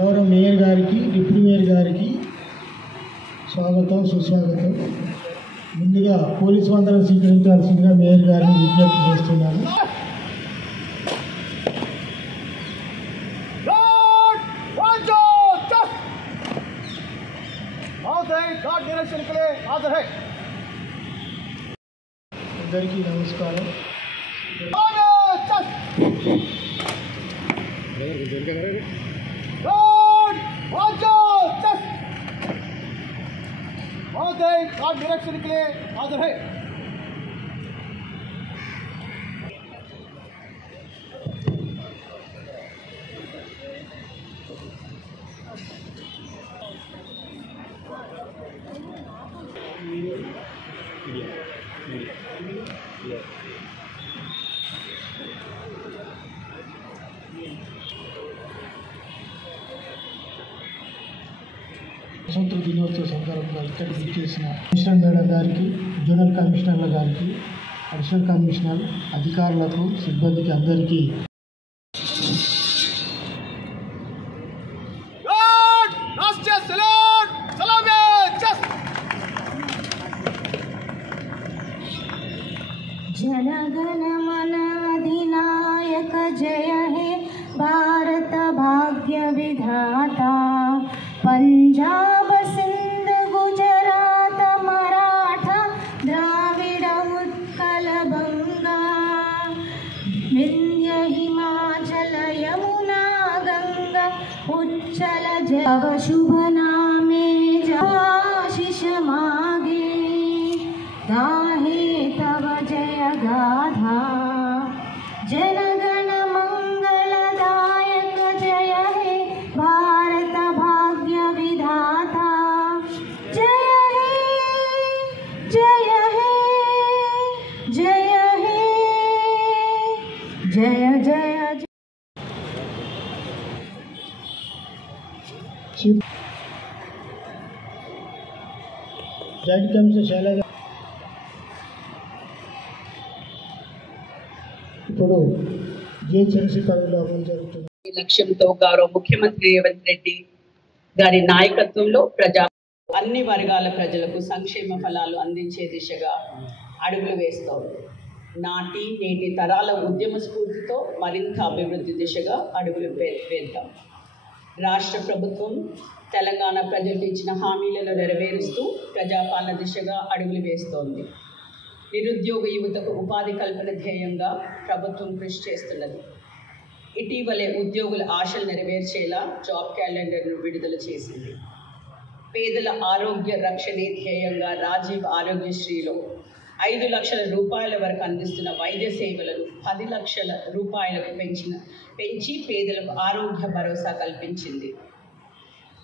గౌరవ మేయర్ గారికి, deputy mayor గారికి స్వాగతం, సుస్వాగతం. ముందుగా పోలీసు వందనం స్వీకరించాల్సిందిగా మేయర్ గారిని విజ్ఞప్తి చేస్తున్నాను. అందరికీ నమస్కారం. डायरेक्शन के लिए हाजिर है। స్వతంత్ర దినోత్సవ సందర్భంగా ఇక్కడికి విచ్చేసిన కమిషనర్ మేడం గారికి, జోనల్ కమిషనర్ల గారికి, అడిషనల్ కమిషనర్ అధికారులకు, సిబ్బందికి అందరికీ जनगण मन अधिनायक जय हे भारत भाग्य विधाता। पंजाब सिंध गुजरात मराठा द्राविड उत्कल बंगा विंध्य हिमाचल यमुना गंगा उच्चल जव शुभ नामे आशीष मागे गाहे तव जय गाथा। जनगण मंगलदायक जय हे भारत भाग्य विधाता। जय हे जय हे जय हे जय जय जय। జాయింట్ కమిషనర్ శైలజ ఇప్పుడు జిహెచ్ఎంసీ పరిధిలో అమలు జరుగుతుంది. ఈ లక్ష్యంతో గౌరవ ముఖ్యమంత్రి రేవంత్ రెడ్డి గారి నాయకత్వంలో అన్ని వర్గాల ప్రజలకు సంక్షేమ ఫలాలు అందించే దిశగా అడుగులు వేస్తోంది. నాటి నేటి తరాల ఉద్యమ స్ఫూర్తితో మరింత అభివృద్ధి దిశగా అడుగులు వేద్దాం. రాష్ట్ర ప్రభుత్వం తెలంగాణ ప్రజలకు ఇచ్చిన హామీలను నెరవేరుస్తూ ప్రజాపాలన దిశగా అడుగులు వేస్తోంది. నిరుద్యోగ యువతకు ఉపాధి కల్పన ధ్యేయంగా ప్రభుత్వం కృషి చేస్తున్నది. ఇటీవలే ఉద్యోగుల ఆశలు నెరవేర్చేలా జాబ్ క్యాలెండర్ను విడుదల చేసింది. పేదల ఆరోగ్య రక్షణే ధ్యేయంగా రాజీవ్ ఆరోగ్యశ్రీలో 5 లక్షల రూపాయల వరకు అందిస్తున్న వైద్య సేవలను 10 లక్షల రూపాయలకు పెంచి పేదలకు ఆరోగ్య భరోసా కల్పించింది.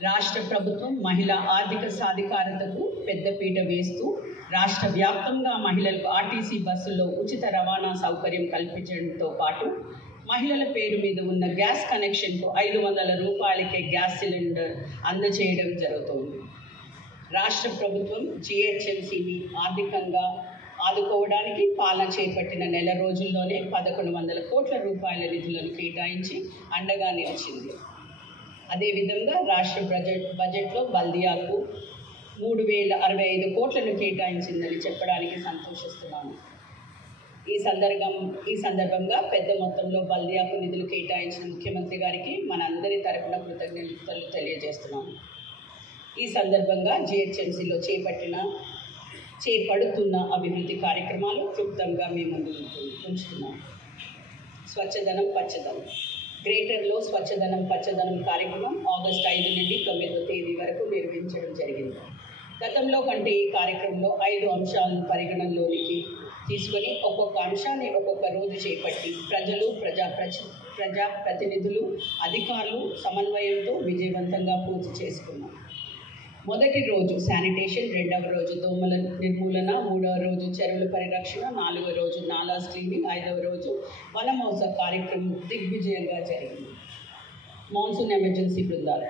రాష్ట్ర ప్రభుత్వం మహిళా ఆర్థిక సాధికారతకు పెద్దపీట వేస్తూ రాష్ట్ర వ్యాప్తంగా మహిళలకు ఆర్టీసీ బస్సుల్లో ఉచిత రవాణా సౌకర్యం కల్పించడంతో పాటు మహిళల పేరు మీద ఉన్న గ్యాస్ కనెక్షన్కు 500 రూపాయలకే గ్యాస్ సిలిండర్ అందజేయడం జరుగుతోంది. రాష్ట్ర ప్రభుత్వం జిహెచ్ఎంసీని ఆర్థికంగా ఆదుకోవడానికి పాలన చేపట్టిన నెల రోజుల్లోనే 1100 కోట్ల రూపాయల నిధులను కేటాయించి అండగా నిలిచింది. అదేవిధంగా రాష్ట్ర బడ్జెట్లో బల్దియాకు 3065 కోట్లను కేటాయించిందని చెప్పడానికి సంతోషిస్తున్నాను. ఈ సందర్భంగా పెద్ద మొత్తంలో బల్దియాకు నిధులు కేటాయించిన ముఖ్యమంత్రి గారికి మనందరి తరపున కృతజ్ఞతలు తెలియజేస్తున్నాను. ఈ సందర్భంగా జిహెచ్ఎంసీలో చేపడుతున్న అభివృద్ధి కార్యక్రమాలు క్లుప్తంగా మేము ముందు ఉంచుతున్నాం. స్వచ్ఛదనం పచ్చదనం. గ్రేటర్లో స్వచ్ఛదనం పచ్చదనం కార్యక్రమం ఆగస్టు 5 నుండి 9వ తేదీ వరకు నిర్వహించడం జరిగింది. గతంలో కంటే ఈ కార్యక్రమంలో 5 అంశాలను పరిగణనలోనికి తీసుకొని ఒక్కొక్క అంశాన్ని ఒక్కొక్క రోజు చేపట్టి ప్రజలు, ప్రజాప్రతినిధులు, అధికారులు సమన్వయంతో విజయవంతంగా పూర్తి చేసుకున్నాం. మొదటి రోజు శానిటేషన్, 2వ రోజు దోమల నిర్మూలన, 3వ రోజు చెరువుల పరిరక్షణ, 4వ రోజు నాలాస్ క్లీనింగ్, 5వ రోజు వన మహోత్సవ కార్యక్రమం దిగ్విజయంగా జరిగింది. మాన్సూన్ ఎమర్జెన్సీ బృందాలు.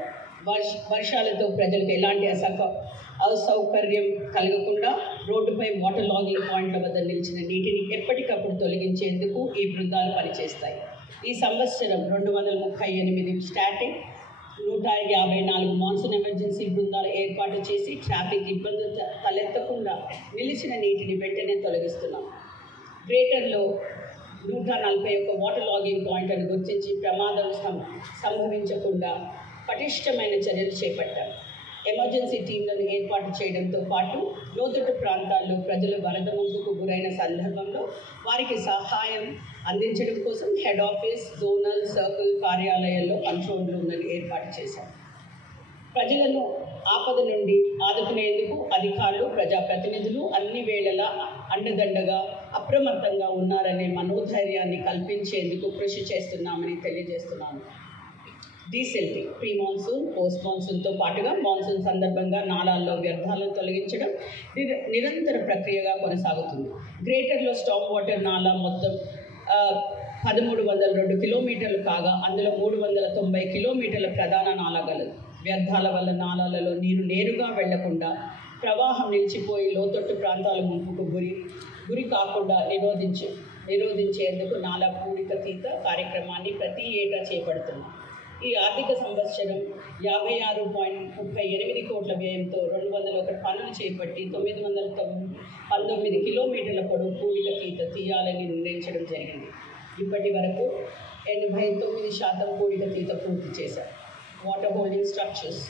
వర్షాలతో ప్రజలకు ఎలాంటి అసౌకర్యం కలగకుండా రోడ్డుపై వాటర్ లాగింగ్ పాయింట్ల వద్ద నిలిచిన నీటిని ఎప్పటికప్పుడు తొలగించేందుకు ఈ బృందాలు పనిచేస్తాయి. ఈ సంవత్సరం 238 స్టాటిక్, 154 మాన్సూన్ ఎమర్జెన్సీ బృందాలు ఏర్పాటు చేసి ట్రాఫిక్ ఇబ్బందులు తలెత్తకుండా నిలిచిన నీటిని వెంటనే తొలగిస్తున్నాం. గ్రేటర్లో 141 వాటర్ లాగింగ్ పాయింట్లను గుర్తించి ప్రమాదం సంభవించకుండా పటిష్టమైన చర్యలు చేపట్టారు. ఎమర్జెన్సీ టీంలను ఏర్పాటు చేయడంతో పాటు లోతట్టు ప్రాంతాల్లో ప్రజలు వరద ముంపుకు గురైన సందర్భంలో వారికి సహాయం అందించడం కోసం హెడ్ ఆఫీస్, జోనల్, సర్కిల్ కార్యాలయాల్లో కంట్రోల్ రూమ్లను ఏర్పాటు చేశారు. ప్రజలను ఆపద నుండి ఆదుకునేందుకు అధికారులు, ప్రజాప్రతినిధులు అన్ని వేళలా అండదండగా అప్రమత్తంగా ఉన్నారనే మనోధైర్యాన్ని కల్పించేందుకు కృషి చేస్తున్నామని తెలియజేస్తున్నాను. డీసెల్టింగ్ ప్రీ మాన్సూన్, పోస్ట్ మాన్సూన్తో పాటుగా మాన్సూన్ సందర్భంగా నాలాల్లో వ్యర్థాలను తొలగించడం నిరంతర ప్రక్రియగా కొనసాగుతుంది. గ్రేటర్లో స్టామ్ వాటర్ నాలా మొత్తం 1302 కిలోమీటర్లు కాగా అందులో 390 కిలోమీటర్ల ప్రధాన నాలా గలదు. వ్యర్థాల వల్ల నాలాలలో నీరు నేరుగా వెళ్లకుండా ప్రవాహం నిలిచిపోయి లోతట్టు ప్రాంతాల ముంపుకు గురి కాకుండా నిరోధించేందుకు నాలా పూడిక తీత కార్యక్రమాన్ని ప్రతి ఏటా చేపడుతున్నాం. ఈ ఆర్థిక సంవత్సరం 56.38 కోట్ల వ్యయంతో 201 పనులు చేపట్టి 919 కిలోమీటర్ల పొడవు పూడిక తీత తీయాలని నిర్ణయించడం జరిగింది. ఇప్పటి వరకు 89% పూడిక తీత పూర్తి చేశారు. Water holding structures